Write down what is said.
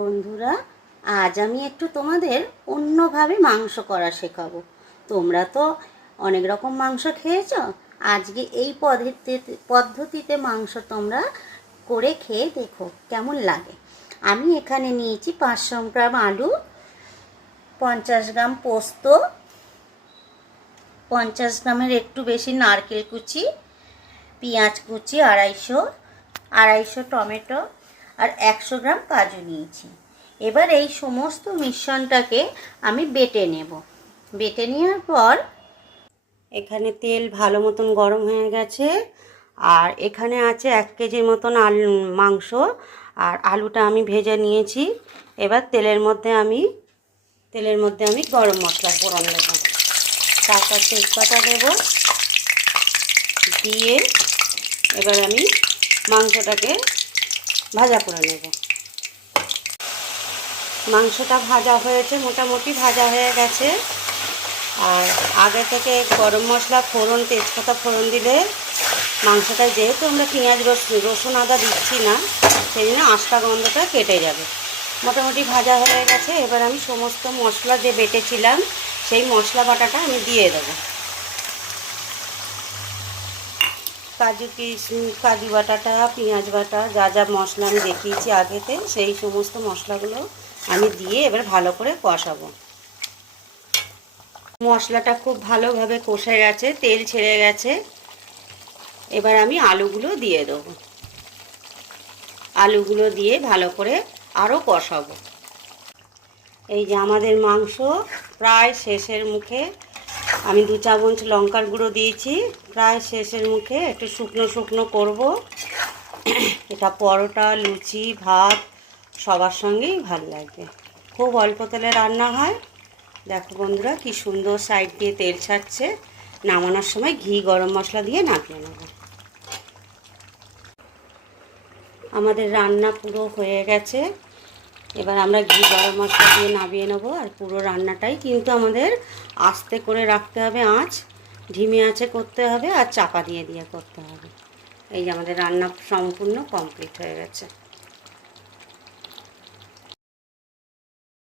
বন্ধুরা, আজ আমি একটু তোমাদের অন্যভাবে মাংস করা শেখাবো। তোমরা তো অনেক রকম মাংস খেয়েছো। আজকে এই পদ্ধতিতে মাংস তোমরা করে খেয়ে দেখো কেমন লাগে। আমি এখানে নিয়েছি 500 গ্রাম আলু, 50 গ্রাম পোস্ত, 50 গ্রামের একটু বেশি নারকেল কুচি, পেঁয়াজ কুচি 250 টমেটো আর 100 গ্রাম কাজু নিয়েছি। এবার এই সমস্ত মিশ্রণটাকে আমি বেটে নেব। বেটে নেওয়ার পর এখানে তেল ভালো মতন গরম হয়ে গেছে, আর এখানে আছে 1 কেজির মতন মাংস, আর আলুটা আমি ভেজে নিয়েছি। এবার তেলের মধ্যে আমি গরম মশলা ফোড়ন দেবো, তারপর তেজপাতা দেবো, দিয়ে এবার আমি মাংসটাকে ভাজা করে নেব। মাংসটা ভাজা হয়েছে, মোটামুটি ভাজা হয়ে গেছে। আর আগে থেকে গরম মশলা ফোড়ন, তেজপাতা ফোড়ন দিলে মাংসটায় যেহেতু আমরা পেঁয়াজ রসুন আদা দিচ্ছি না, সেই জন্য আঁশটা গন্ধটা কেটে যাবে। মোটামুটি ভাজা হয়ে গেছে। এবার আমি সমস্ত মশলা যে বেটেছিলাম সেই মশলা বাটাটা আমি দিয়ে দেবো। কাজু বাটাটা, পেঁয়াজ বাটা, যা যা মশলা আমি দেখিয়েছি আগেতে, সেই সমস্ত মশলাগুলো আমি দিয়ে এবার ভালো করে কষাবো। মশলাটা খুব ভালোভাবে কষে গেছে, তেল ছেড়ে গেছে। এবার আমি আলুগুলো দিয়ে দেবো। আলুগুলো দিয়ে ভালো করে আরও কষাবো। এই যে আমাদের মাংস প্রায় শেষের মুখে। আমি 2 চামচ লঙ্কার গুঁড়ো দিয়েছি। প্রায় শেষের মুখে, একটু শুকনো শুকনো করব। এটা পরোটা, লুচি, ভাত সবার সঙ্গেই ভালো লাগবে। খুব অল্প তেলে রান্না হয়। দেখো বন্ধুরা, কি সুন্দর সাইড দিয়ে তেল ছাড়ছে। নামানোর সময় ঘি গরম মশলা দিয়ে নামিয়ে নেব। আমাদের রান্না পুরো হয়ে গেছে। এবার আমরা ঘি গরম মশলা দিয়ে নামিয়ে নেব। আর পুরো রান্নাটাই কিন্তু আমাদের আস্তে করে রাখতে হবে, আঁচ ধিমে আঁচে করতে হবে, আর চাপা দিয়ে করতে হবে। এই যে আমাদের রান্না সম্পূর্ণ কমপ্লিট হয়ে গেছে।